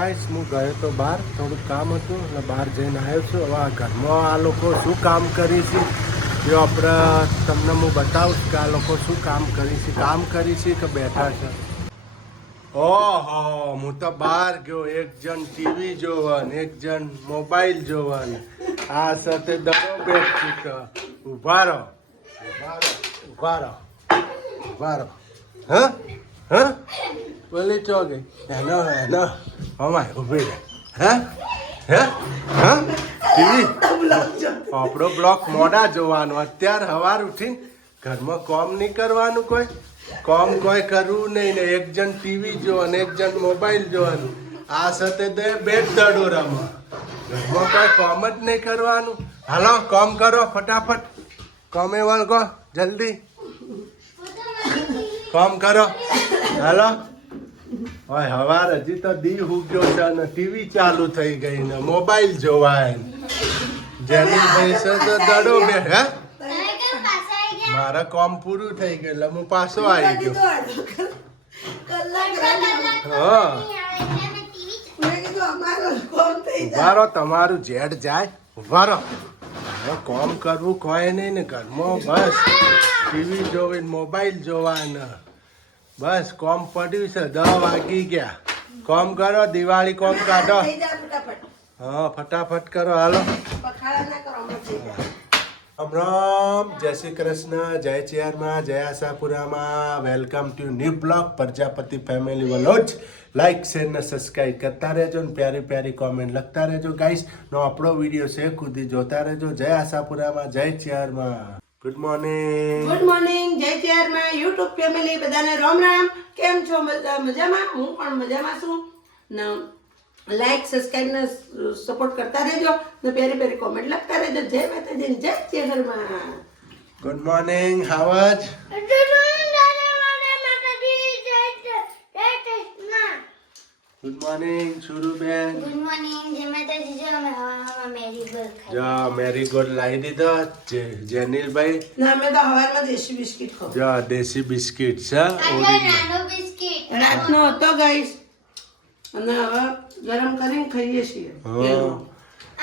હું ગયો તો બહાર થોડુંક કામ હતું એટલે બહાર જઈને આવ્યો છું. હવે આ ઘરમાં આ લોકો શું કામ કરી છે જો આપણે તમને હું બતાવું કે આ લોકો શું કામ કરી છે કે બેઠા છે. ઓહો હું તો બહાર ગયો, એક જણ ટીવી જોવન, એક જણ મોબાઈલ જોવન, આ સાથે દડો બેઠી છે. ઉભા રહો. હા બોલી ચો ગઈ એનો અમાય ઉભી રહે. ટીવી આપણો બ્લોક મોડા જોવાનો. અત્યારે સવાર ઉઠીને ઘરમાં કોમ નહીં કરવાનું, કોઈ કરવું નહીં ને એક જણ ટીવી જોવાનું, એક જણ મોબાઈલ જોવાનું, આ સાથે બેટ દડો રમો. ઘરમાં કોઈ કોમ જ નહીં કરવાનું. હાલો કોમ કરો ફટાફટ, કોમે વળગો જલ્દી કોમ કરો. હાલો હોય હવાર હજી તો દી ઉગ્યો છે ને ટીવી ચાલુ થઈ ગઈ ને મોબાઈલ જોવાય. જેની ભાઈ છે તો દડો બે હે મારા કોમ પૂરું થઈ ગયું એટલે હું પાછો આવી ગયો. હા ઉભા રહો, તમારું જેડ જાય. ઉભા રહો, હવે કોમ કરવું કોઈ નહીં ને ઘરમાં બસ ટીવી જોવી મોબાઈલ જોવાને બસ કોમ પડ્યું છે. 10 વાગી ગયા. કોમ કરો, દિવાળી કોમ કાઢો. હા ફટાફટ કરો. હાલો રામ જય શ્રી કૃષ્ણ, જય ચેરમાં, જય આશાપુરામાં. Welcome to new blog Prajapati family vlog. Like share ને સબસ્ક્રાઈબ કરતા રહેજો ને પ્યારી પ્યારી કોમેન્ટ લખતા રહેજો ગાઈસ. નો આપણો વિડીયો છે ખુદી જોતા રહેજો. જય આશાપુરામાં, જય ચેરમાં. ગુડ મોર્નિંગ જય ચેરમાં યુટ્યુબ ફેમિલી બધાને રામ રામ. કેમ છો? મજામાં? હું પણ મજામાં છું ને લાઈક સબસ્ક્રાઈબ ને સપોર્ટ કરતા રહેજો ને પ્યારી પ્યારી કોમેન્ટ લખતા રહેજો. જય માતાજી, જય ચેરમાં. ગુડ મોર્નિંગ હાવજ. ગુડ મોર્નિંગ સુરુબેન. ગુડ મોર્નિંગ જય માતાજી. જો અમે હવામાં મેરીગોલ્ડ ખાઈ. જો મેરીગોલ્ડ લાવી દીધો જેનિલભાઈ. ના અમે તો હવારમાં દેશી બિસ્કિટ ખાવ. જો દેશી બિસ્કિટ છે આ ઓરિજિનલ. નાનો બિસ્કિટ રાતનો હતો ગાઈસ અને હવે ગરમ કરીને ખાઈએ છીએ. હા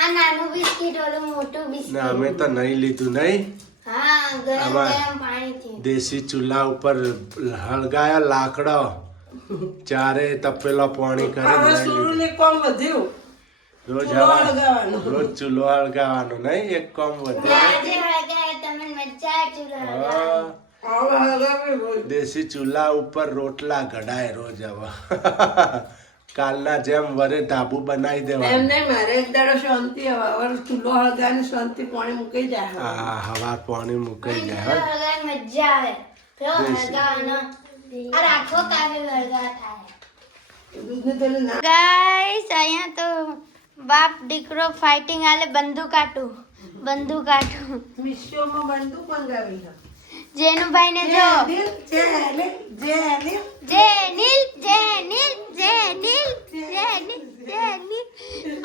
આ નાનું બિસ્કિટ ઓલું મોટું બિસ્કિટ. ના અમે તો નહીં લીધું નહીં. હા ગરમ આમાં ગરમ પાણીથી દેશી ચૂલા ઉપર હળગાયા લાકડો, ચારે તપેલા પાણી હવે કરી સુરુને કોમ વધ્યું. રોજ ચૂલો હળગાવાનો. રોજ ચૂલો હળગાવાનો નહીં, એક કામ વધે. આજે હળગાય તમને મજા ચૂલા હા, હવે હળગાવી રોજ. દેશી ચૂલા ઉપર રોટલા ઘડાય રોજ. હવે કાલના જેમ વરે ધાબુ બનાવી દેવા. એમને મારે એક દાડો શાંતિ હવે ચૂલો હળગાવીને શાંતિ પાણી મૂકી જાય. હા હવાર પાણી મુકાઈ જાય. ચૂલા હા હળગાય મજા આવે. પેલો હળગાવાનો આ રાખો કાલે હળગા થાય. દૂધને તેલ ના ગાઈસ અહીંયા તો બાપ દીકરો ફાઇટિંગ આલે. બંદૂક આટું મિશોમાં બંદૂક મંગાવી છે. જેનુભાઈ ને જો જેનિલ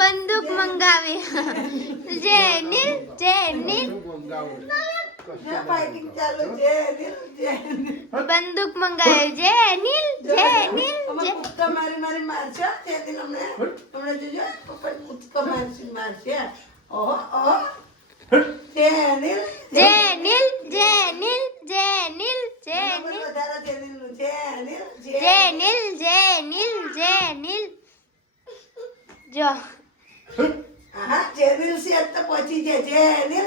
બંદૂક મંગાવી. જેનિલ ફાઇટિંગ ચાલુ છે. બંદૂક મંગાવી. જેનિલ કૂદકા મારી મારશે. તે દિન હમણાં જોજો પપ્પા કૂદકા મારશે. ઓહો જેનિલ વધારે જેનિલ જો હા જેનિલ છે તો પહોંચી જાય. જેનિલ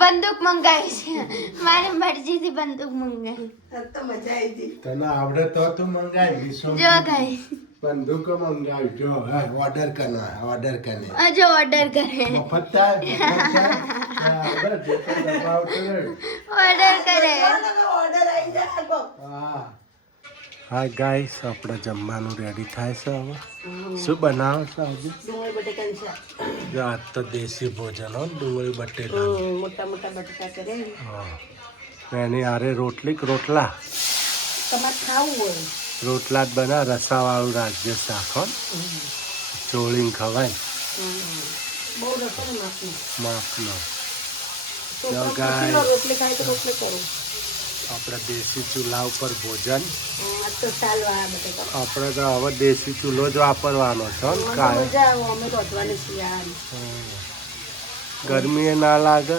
બંદૂક મંગાવી છે. મારી મરજીથી બંદૂક મંગાવી. આ તો મજા આવી ગઈ. તને આવડે તો તું મંગાવી. જો ગાઈસ બંદૂક મંગાવી. જો હા ઓર્ડર કરે ઓર્ડર કરે. મફત થાય. ઓર્ડર કરે. ઓર્ડર આવી જાય. હા ગાઈસ આપણે જમવાનું રેડી થાય છે. હવે શું બનાવો છો આજે? ડુંગળી બટેકાનું શાક. જો આજ તો દેશી ભોજન હો, ડુંગળી બટેકા. મોટા મોટા બટેકા કરે. હા એની આરે રોટલા તમારે ખાવું હોય રોટલા જ બના રસાવાળું રાખજે શાક હો. ચોળીને ખવાય. બહુ રસો ને માપનો. માપનો. છોકરા જો guys. પૂછીને રોટલી ખાય તો રોટલી કરું. આપણે દેશી ચૂલા ઉપર ભોજન. આજ તો ચાલવા બટેકા. આપણે તો હવે દેશી ચૂલો જ વાપરવાનો છે ને મને કાંઈ. મજા આવે અમે રોધવાની છીએ આમ. ગરમી એ ના લાગે.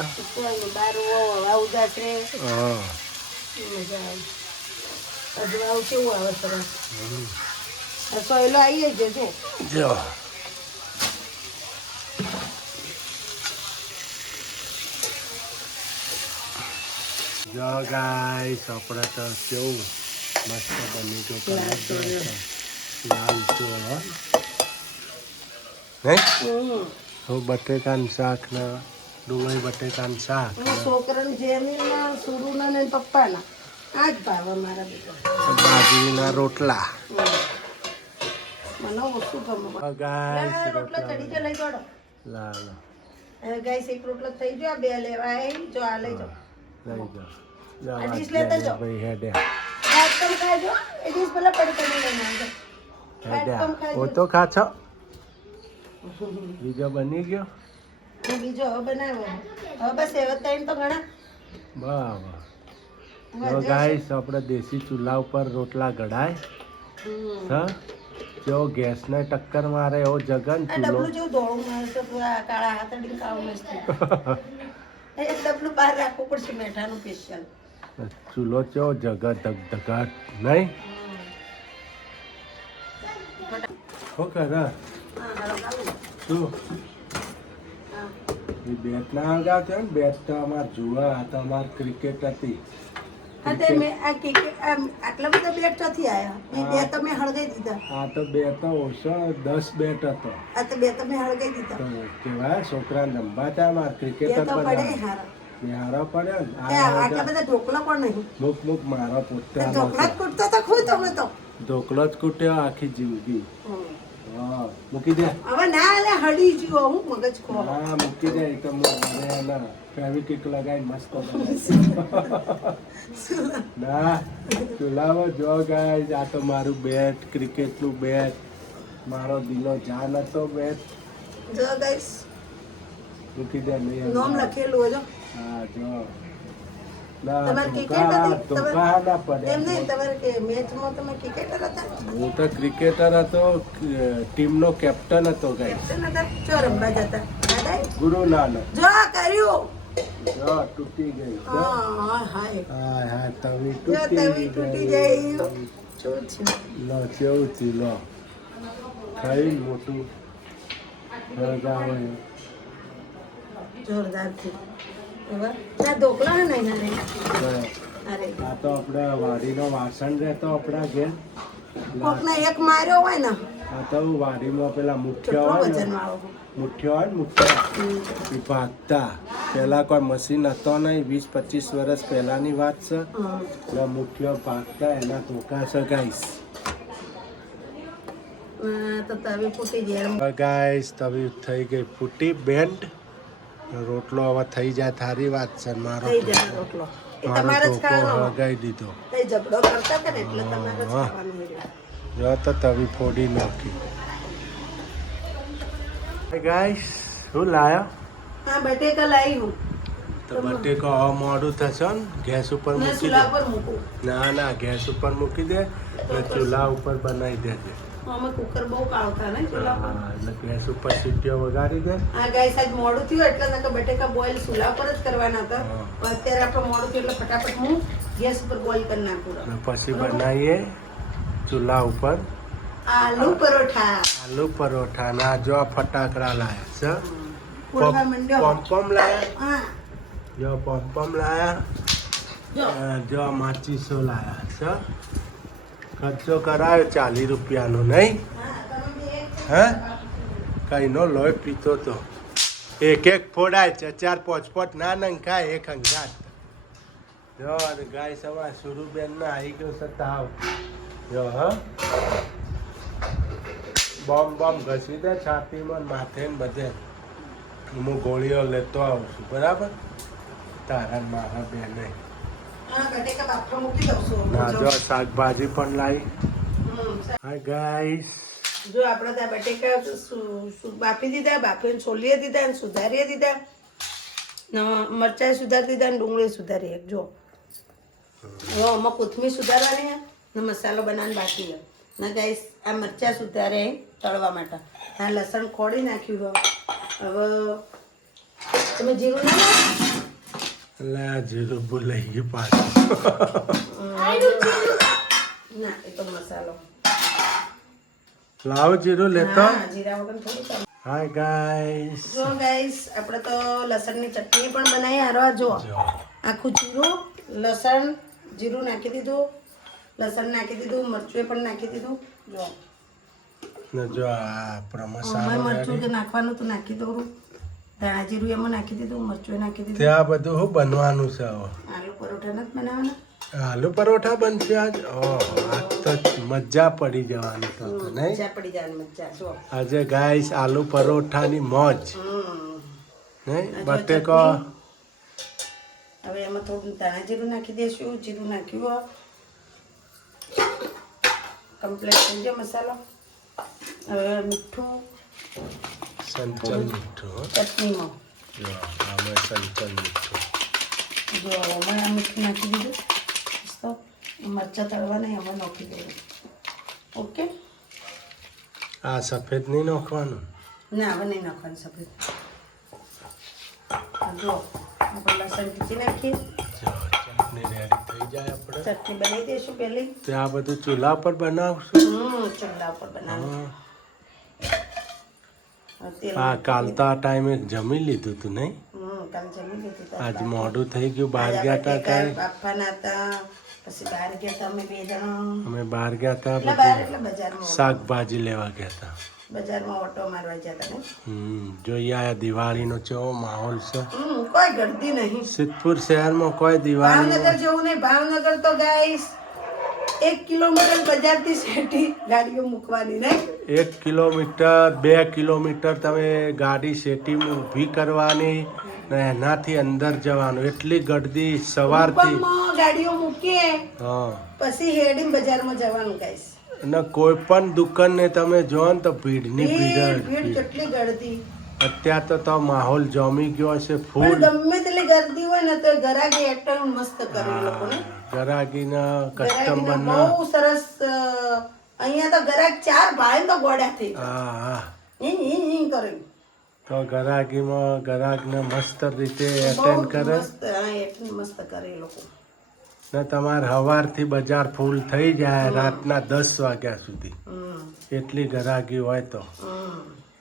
બાર હવા ઉદાસ રે હા. મજા આવે. અજવાળું કેવું આવે સરસ. રસોઈલો આવીએ જજો. જો જો ગાઈસ આપણે તો કેવું મસ્ત બની ગયો લાલ ચોળ. લાલ ચોળ હો નહીં હમ. હું બટેકાનું શાક ને ડુંગળી બટેકાનું શાક અને છોકરાને જેમીના સુરુના ને પપ્પાના આ જ ભાવે મારા બેટા. બાજરીના રોટલા. મને ઓછું ગમે. ગાઈસ લે, રોટલો ચડી ગયો લઈ દોડો. લાલ હવે ગાઈસ એક રોટલો થઈ ગયો, બે લેવાય જો આ લઈ જાઓ. લઈ જાઓ. આ ડીશ લેતા જાઓ. ભાઈ હેડે એકદમ ખાજો એ ડીશ પેલા પડી પડી લઈને આવજો. હેડે એકદમ ખાજો. ઓ તો ખાછો બીજો બની ગયો. હું બીજો હવે બનાવ્યો. હવે બસ એવા ટાઈમ તો ઘણા. બરાબર. હવે તો જો ગાઈસ આપણે દેશી ચૂલા ઉપર રોટલા ઘડાય હમ. હા જો ગેસને ટક્કર મારે એવો જગન આ ચૂલો ડબલું જેવું ધોળું મારે છે તો આ કાળા હાથડીને કાળું મસ્ત. એ ડબલું બહાર રાખવું પડશે મેઠાનું સ્પેશિયલ. ચૂલો ચો જગત ધગધગાટ નહીં શું કરે હા હાલો ચાલો. શું હા. એ બેટ ના આગા છે ને બેટ તો અમાર જુआ આ તો અમાર ક્રિકેટ હતી હા તે મેં આ આટલા બધા બેટ ચોથી આવ્યા એ બે તમે હળગાઈ દીધા. આ તો બે તો ઓછો 10 બેટ હતો આ તો બે તમે હળગાઈ દીધા. તો કેવાય છોકરા રમવા હતા અમાર ક્રિકેટ બે જ તો પડે બધા હારા. હારો પડ્યો ને તે આટલા બધા ઢોકળા પણ નહીં. મુક મુક મારો તે પોતાનો ઢોકળા જ કૂટતા તો ખુદ તમે તો. ઢોકળો જ કૂટ્યો આખી જિંદગી હમ. હા મૂકી દે હવે ના એટલે હળી જ્યો હું મગજ ખો. હા મૂકી દે એ તો ફેવિકિક લગાવી મસ્ત ના ચૂલામાં જો ગાય આ તો મારું બેટ ક્રિકેટનું બેટ મારો દિલો જાન હતો બેટ જો ગાઈસ મૂકી દે નહીં નામ લખેલું જો. હા જો ના તમારે ક્રિકેટ ધોકા હતી? ધોકા ના પડે એમ નહીં તમારે કે મેચમાં તમે ક્રિકેટર હતા? હું તો ક્રિકેટર હતો ટીમનો કેપ્ટન હતો ગાય કેપ્ટન હતા? જો રમવા જતા દાદા ગુરુ નાનક જો કર્યું. જો તૂટી ગઈ જો. હા હાય હાય હાય તવી જો તવી તૂટી જાય. શું છે? લો કેવું થયું લો ખાઈ મોટું હળગાવે જોરદાર છે. હવે ના ઢોકળા હે નહીં ના બરાબર. અરે આ તો આપણે વાડીનો વાસણ રહેતો આપણા ઘેર કોકને એક માર્યો હોય ને આ તો વાડીમાં પેલા મુઠ્ઠિયા કેટલો હોય વજન ને વાળો. મુઠ્ઠિયા હોય ને મુઠ્ઠિયા એ ભાગતા પહેલા કોઈ મશીન હતો નહીં 20-25 વર્ષ પહેલાની વાત છે એટલે મુઠ્ઠિયો ભાગતા એના ધોકા સગાઈશ તો તવી ફૂટી જાય. ગાઈસ તવી થઈ ગઈ ફૂટી બેન્ડ રોટલો હવે થઈ જાય થારી વાત છે મારો થઈ જાય રોટલો. એ મારો તમારે જ ધોકો ખાવાનો. હળગાઈ દીધો કઈ ઝઘડો કરતા હતા ને એટલે તમારે જ હા. ખાવાનું હોય. જો તો તવી ફોડી નાખી ગાઈસ શું લાયો હા બટેકા લાવી હું તો બટેકો હવે મોડું થશે ને ગેસ ઉપર મેં મૂકી ચૂલા દે પર મૂકું. ના ના ગેસ ઉપર મૂકી દે ને ચૂલા ઉપર બનાવી દેજે અમે કુકર બહુ કાળતા ને ચૂલા પર. હા, એટલે ગેસ ઉપર સીટીઓ વગાડી દે હા ગાઈસ આજ મોડું થયું એટલે નકર બટેકા બોઇલ ચૂલા પર જ કરવાના હતા. હા. પણ અત્યારે આપણે મોડું થયું એટલે ફટાફટ હું ગેસ ઉપર બોઇલ કરી નાખું. અને પછી બનાવીએ ચૂલા ઉપર આલુ પરોઠા આલુ પરોઠા ના જો આ ફટાકડા લાયા છે ફૂલવા માંડ્યો. પોમપોમ લાયા હા જો પોમપોમ લાયા જો જો આ માચીસો લાયા છે ખર્ચો કરાયો 40 રૂપિયાનો નહીં હા તમે બે હે કઈનો લોહી પીતો તો એક એક ફોડાય 4-5 ના નંખાય એક અંગાત જો ગાય સવા સુરુબેન ના આવી ગયો છે તાવ જો હ બોમ્બ બોમ્બ ઘસી દે છાતીમાં માથે ને બધે હું ગોળીઓ લેતો આવું છું બરાબર તારા ને મારા બે નહીં હા બટેકા બાફવા મૂકી દઉં છું. ના જો શાકભાજી પણ લાવી હમ. હાય ગાઈસ જો આપણે ત્યાં બટેકા બાફી દીધા, બાફીને છોલીએ દીધા અને સુધારીએ દીધા, મરચાં સુધારી દીધા અને ડુંગળી સુધારીએ. જો હવે આમાં કોથમીર સુધારવાની છે ને મસાલો બનાવવાનો બાકી છે ને ગાઈસ. આ મરચાં સુધારે તળવા માટે, આ લસણ ખોડી નાખ્યું. હવે તમે જીરું ના નાખો? એટલે આ જીરું ભૂલાઈ ગયું પાછું. ના, એ તો મસાલો. લાવો જીરું લેતો. હા, જીરા વગર થોડું ચાલે. Hi guys. જો ગાઈસ, આપણે તો લસણની ચટણી પણ બનાવી. હારવા જો આખું જીરું, લસણ, જીરું નાખી દીધું, લસણ નાખી દીધું, મરચું પણ નાખી દીધું. જો ને જો આ આપણો અમારે મસાલો મરચું કે નાખવાનું તો નાખી દઉં. ધાણા જીરું એમાં નાખી દીધું, મરચું નાખી દીધું. ત્યાં બધું શું બનવાનું છે હવે? આલુ પરોઠા નથી બનાવવાના. આલુ પરોઠા બનશે આજ. ઓહ, આજ તો મજા પડી જવાની તો નહીં? મજા પડી જાય, મજા. જો આજે ગાઈસ આલુ પરોઠાની મોજ નહીં? બટેકો હવે એમાં થોડું ધાણા જીરું નાખી દઈશું. જીરું નાખ્યું, કમ્પ્લીટ થઈ ગયો મસાલો. હવે મીઠું, સંચલ મીઠું હો. ચટણીમાં જો આમાં સંચલ મીઠું. જો હમણાં મીઠું નાખી દીધું. તો મરચાં તળવાના એમાં નાખી દઉં. ઓકે. આ સફેદ નહીં નાખવાનું. ના, હવે નહીં નાખવાનું સફેદ. જો આપણે લસણ પીસી નાખીએ. જો ચટણી રેડી થઈ જાય આપણે. ચટણી બનાવી દઈશું પહેલી. ત્યાં બધું ચૂલા પર બનાવશું. ચૂલા ઉપર બનાવવાનું. હા. તેલ હા, કાલ તો આ ટાઈમે જમી લીધું તું નહીં? કાલે જમી લીધું હતું. આજ મોડું થઈ ગયું. બહાર ગયા હતા બટેકા કાંઈ? બાફવાના હતા. પછી બહાર ગયા હતા અમે 2 જણા. અમે બહાર ગયા હતા. એટલે બહાર બધું એટલે બજારમાં. શાકભાજી લેવા ગયા હતા. બજારમાં ઓટો મારવા ગયા હતા ને. જોઈએ આ દિવાળીનો કેવો માહોલ છે. કોઈ ગળદી નહીં. સિદ્ધપુર શહેરમાં કોઈ દિવાળી ભાવનગર જેવું નહીં. ભાવનગર તો ગાઈસ 1 કિલોમીટર બજારથી શેઠી ગાડીઓ મૂકવાની નહીં. 1 કિલોમીટર 2 કિલોમીટર તમે ગાડી શેટીમાં ઊભી કરવાની ને એનાથી અંદર જવાનું. એટલી ગળદી સવારથી. ઉપરમાં ગાડીઓ મૂકીએ હા, પછી હેડીને બજારમાં જવાનું ગાઈસ. અને કોઈ પણ દુકાનને તમે જો ને તો ભીડની ભીડ ભીડ ભીડ ભીડ. કેટલી ગળદી. અત્યારે તો માહોલ જમી ગયો છે પણ ફૂલ. ગમે તેટલી ગળદી હોય ને તો ગરાગી એટલ મસ્ત કરે એ લોકોને. ગરાગીના ગરાગીના કસ્ટમરના. બહુ સરસ. અહીંયા તો ગરાગ 4 ભાઈ તો ગોળ્યા થઈ જાય. હા હા, ઈ કરે. તો ગરાગીમાં ગરાગને મસ્ત રીતે બહુ એટેન્ડ કરે મસ્ત. હા, એટલું મસ્ત કરે એ લોકો. ને તમારે સવારથી બજાર ફૂલ થઈ જાય રાતના 10 વાગ્યા સુધી. એટલી ગરાગી હોય તો.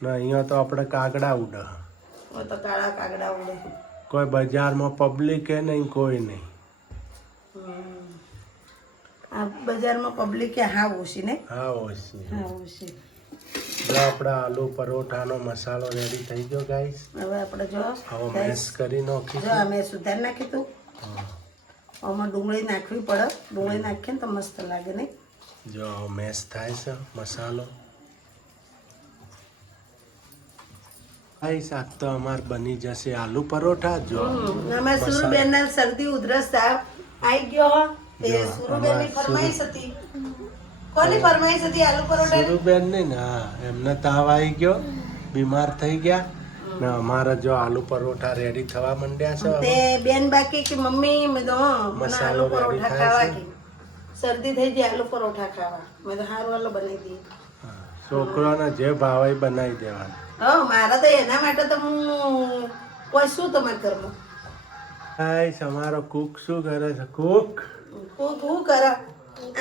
ને અહીંયા તો આપણે કાગડા ઉડે. હવે તો કાળા કાગડા ઉડે. કોઈ બજારમાં પબ્લિક નહીં, કોઈ નહીં. આ બજારમાં પબ્લિક હા ઓછી ને. હા ઓછી. હા ઓછી. જો આપણા આલુ પરોઠાનો મસાલો રેડી થઈ ગયો ગાઈસ. હવે આપણે જો હવે મેશ કરી નાખી. જો અમે સુધારી નાખી તું. આમાં ડુંગળી નાખવી પડે. ડુંગળી નાખીએ ને તો મસ્ત લાગે નહીં. જો મેશ થાય છે મસાલો. ગાઈસ આજ તો અમાર બની જશે આલુ પરોઠા. જો અમે સુરુબેનના શરદી ઉધરસ તાવ આવી ગયો હો. એ સુરુબેનની ફરમાઈશ હતી. કોની ફરમાઈશ હતી આલુ પરોઠાની? સુરુબેન નહીં ને, હા, એમને તાવ આવી ગયો, બીમાર થઈ ગયા ને અમારા જો આલુ પરોઠા રેડી થવા માંડ્યા છે. તે બેન બાકી કે મમ્મી મેં તો મને મસાલો આલુ ready પરોઠા થાય ખાવા છે. કે શરદી થઈ જાય આલુ પરોઠા ખાવા. મેં તો હારું આલો બનાવી દઈએ. હા, છોકરાને જે ભાવે એ બનાવી દેવાનું. હા, મારા તો એના માટે તો હું કોઈ શું તમારા ઘરમાં ગાઈસ અમારો કુક શું કરે છે? કુક કુક હું કરે?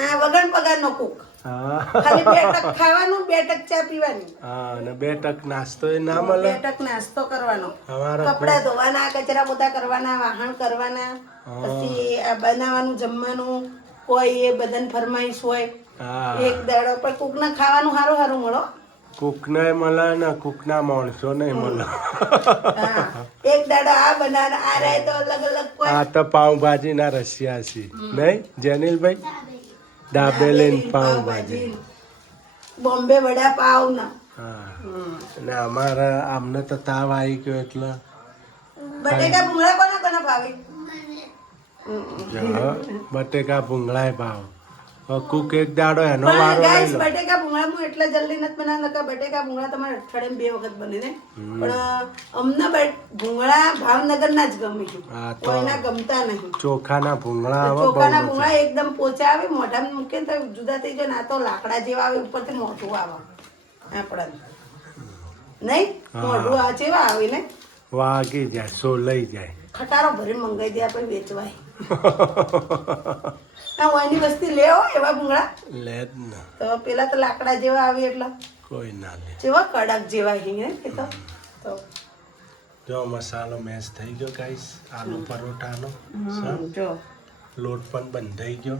આ વગર પગારનો કુક. હા ખાલી 2 ટક ખાવાનું, 2 ટક ચા પીવાની. હા, અને 2 ટક નાસ્તો એ ના મળે. 2 ટક નાસ્તો કરવાનો. અમારો કપડા ધોવાના, કચરા પોતા કરવાના, વાહણ કરવાના, પછી આ બનાવવાનું જમવાનું. કોઈ એ બધાને ફરમાઈશ હોય હા, એક દાડો પણ કુકને ખાવાનું સારું સારું મળો. કુકને મળે ને કુકના માણસો નહીં મળે. હા, એક દાડો આ બનાવ આ રહે તો અલગ અલગ કોઈ આ તો પાઉંભાજી ના રસિયા છે નહીં જેનિલભાઈ? દાબેલી ને પાઉંભાજી. બોમ્બે વડા પાવ ના. હા, અને અમારા આમને તો તાવ આવી ગયો એટલે બટેકા ભૂંગળા કોના કોના ભાવે? જો બટેકા ભૂંગળાય ભાવ. કુક એક દાડો એનો પણ વારો લઈ ગાઈસ લો. બટેકા ભૂંગળા હું એટલે જલ્દી નથી બનાવતા કે બટેકા ભૂંગળા તમારે અઠવાડિયામાં 2 વખત બને ને પણ અમને ભૂંગળા ભાવનગરના જ ગમે છે હા, તો કોઈના ગમતા નહીં ચોખાના ભૂંગળા આવે બહુ ચોખાના મજા. ભૂંગળા એકદમ પોચા આવે મોઢામાં મૂકે ને તો જુદા થઈ જાય ને આ તો લાકડા જેવા આવે ઉપરથી મોઢું આવે આપણા નહીં મોઢું આ જેવા આવે ને વાગી જાય સોલાઈ જાય. ખટારો ભરી મંગાઈ દે આપણે વેચવાય આ ઓયની વસ્તી લેવો એવા ભૂંગળા લે જ ને તો પેલા તો લાકડા જેવા આવે એટલે કોઈ ના લે. જેવા કડક જેવા હિંગે કે તો જો મસાલો મેશ થઈ ગયો ગાઈસ આલુ પરોઠાનો. જો લોટ પણ બંધાઈ ગયો.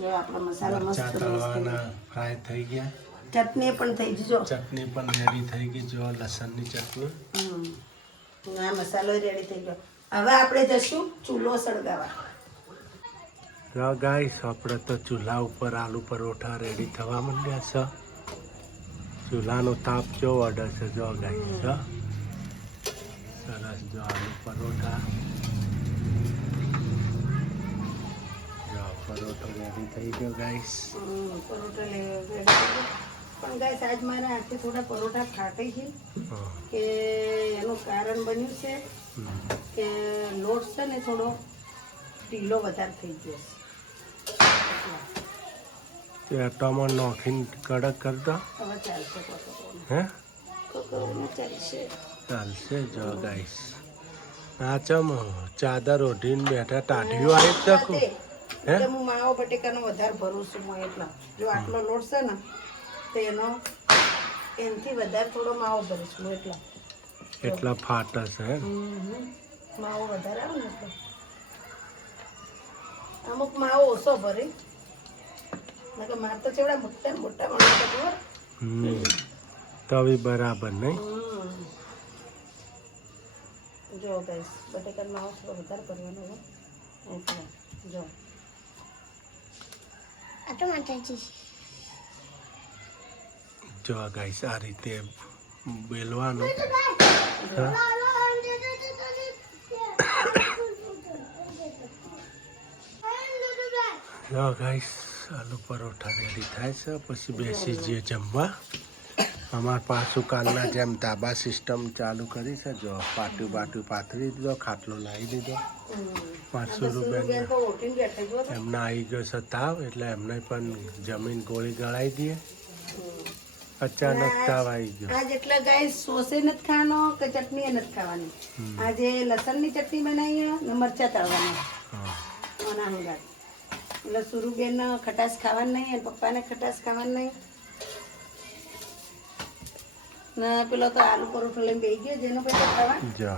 જો આપણો મસાલો મરચાં મસ્ત તળવાના ફ્રાય થઈ ગયા. ચટણી પણ થઈ ગઈ જો ચટણી પણ રેડી થઈ ગઈ. જો લસણની ચટણી. આ મસાલો રેડી થઈ ગયો હવે આપણે જશું ચૂલો સળગાવા જો ગાઈસ આપણે તો ચૂલા ઉપર આલુ પરોઠા રેડી થવા માંડ્યા છે. ચૂલાનો તાપ જો ઓર્ડર છે જો ગાઈસ જો સરસ જો આલુ પરોઠા. જો પરોઠો રેડી થઈ ગયો ગાઈસ. પરોઠા રેડી થઈ ગયો પણ ગાઈસ આજ મારા હાથે થોડા પરોઠા ફાટે છે કે એનું કારણ બન્યું છે કે લોટ છે ને થોડો ઢીલો વધારે થઈ ગયો તે ટમાટર નાખીને કડક કરી દો. હવે ચાલશે પરોઠો હે ચાલશે ચાલશે જો ગાઈસ. આ ચમ ચાદર ઓઢીને બેઠા ટાઢીઓ આવી જ શકું. એટલે હું માવો બટેકાનો વધારે ભરું છું હું એટલા જો આટલો લોટ છે ને તો એનાથી વધારે થોડો માવો ભરીશ હું એટલા એટલા ફાટે છે હે? માવો વધારે આવે ને એટલે અમુક માવો ઓછો ભરી નકર માર તો ચેવડા મોટા મોટા માણસ ખબર તવી બરાબર નહીં. જો ગાઈસ બટેકાનો માવો થોડો વધારે ભરવાનો હોય એટલે જો આ ટમાટર છે જો ગાઈસ આ રીતે બેલવાનું. જો ગાઈસ આલુ પરોઠા રેડી થાય છે પછી બેસી જઈએ જમવા. અમાર પાછું કાલના જેમ તાબા સિસ્ટમ ચાલુ કરી છે. જો પાટું પાથરી દીધો, ખાટલો લાવી દીધો. પાછું રૂપિયા બેન તો ઓટીને બેઠા જો એમના આવી ગયો છે તાવ એટલે એમને પણ જમીન ગોળી ગળાઈ દઈએ. અચાનક તાવ આવી ગયો. આજ એટલે ગાઈસ સોસે નથી ખાવાનો કે ચટણી નથી ખાવાની આજે લસણની ચટણી બનાવી ને મરચા તળવાના હા. આના હંગાત એટલે સુરુબેન ખટાશ ખાવાની નહીં અને પપ્પાને ખટાશ ખાવાની નહીં ને પેલો તો આલુ પરોઠો લઈને બેસી ગયો જેનો પછી ખાવા જો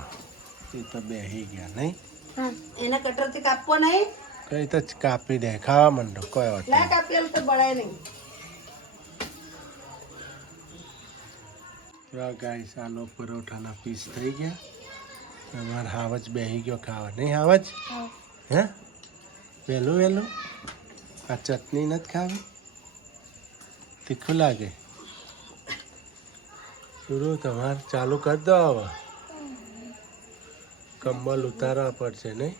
એ તો બેસી ગયા નહીં. એના કટરથી કાપવો નહીં કઈ તો કાપી દે ખાવા માંડો કોઈ વાત ના કાપેલું તો બળાય નહીં નહીં. ગાઈસ આલુ પરોઠાના પીસ થઈ ગયા. અમારે હાવજ બેસી ગયો ખાવા નહીં. હાવજ હે વહેલું આ ચટણી નથી ખાવી? તીખું લાગે? શુરુ તમારે ચાલુ કરી દો હવે. કમ્બલ ઉતારવા પડશે નહીં?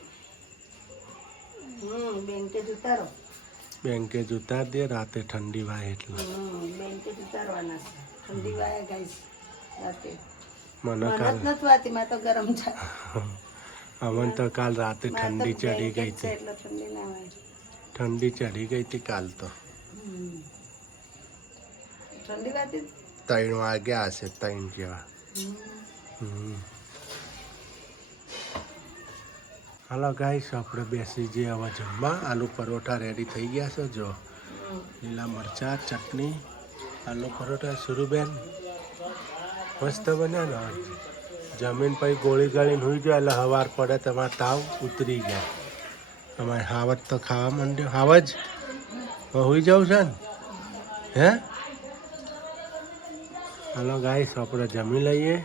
બેંકે જ ઉતારો બેંકે જ ઉતાર દે રાતે ઠંડી વાય એટલે. બેંકે જ ઉતારવાના છે ઠંડી વાય ગાઈસ રાતે મને મનત કાલ નથી વાતી માં તો ગરમ છે અમન તો કાલ રાતે ઠંડી ચડી ગઈ હતી. એટલે ઠંડી ના હોય ઠંડી ચડી ગઈ હતી કાલ તો. ઠંડી વાતી 3 વાગ્યા હશે 3 જેવા. હાલો ગાઈસ આપણે બેસી જઈએ હવે જમવા. આલુ પરોઠા રેડી થઈ ગયા છે. જો લીલા મરચા ચટણી આલુ પરોઠા. સુરુબેન મસ્ત બન્યા ને. જમીન પછી ગોળી ગાળીને હોઈ જાય એટલે સવાર પડે તમારે તાવ ઉતરી જાય. તમારે હાવજ તો ખાવા માંડ્યો. હાવજ હોઈ જાવ છે ને હે? હાલો ગાઈસ આપણે જમી લઈએ.